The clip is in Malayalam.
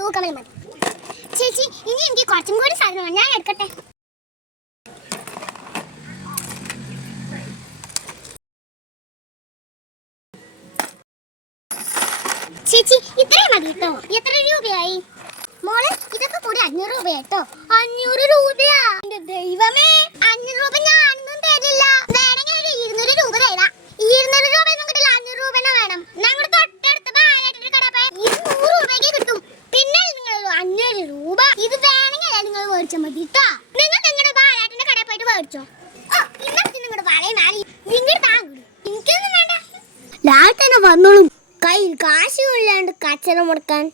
ബ്ലൂ കമൽ മതി. ചേച്ചി ഇനി എനിക്ക് കുറച്ചും കൂടി സാധനം ഞാൻ എടുക്കട്ടെ. ചേച്ചി ഇത്രയും മതി കേട്ടോ. എത്ര രൂപയായി മോളെ? ഇതൊക്കെ കൂടി 500 രൂപയാട്ടോ. 500 രൂപയാ? എന്റെ ദൈവമേ, 500 രൂപ ഞാനൊന്നും തരില്ല. വേണമെങ്കിൽ ഒരു 200 രൂപ തരാം. 200 രൂപയൊന്നും കിട്ടില്ല, 500 രൂപ വേണം. ഞങ്ങളുടെ തൊട്ടടുത്ത് ബാലാട്ടിന്റെ കട പോയി 200 രൂപയ്ക്ക് കിട്ടും. പിന്നെ നിങ്ങൾ 500 രൂപ ഇത് വേണമെങ്കിൽ നിങ്ങൾ മേടിച്ചാൽ മതി കേട്ടോ. നിങ്ങൾ നിങ്ങളുടെ ബാലാട്ടിന്റെ കടയിൽ പോയിട്ട് മേടിച്ചോ. ഇന്നത്തെ നിങ്ങളുടെ വളയും നാളെ ഇങ്ങോട്ട് താങ്കൂടും. എനിക്കൊന്നും വേണ്ട. ലാൽ തന്നെ വന്നോളും. കയ്യിൽ കാശുമില്ലാണ്ട് കച്ചറ മുടക്കാൻ.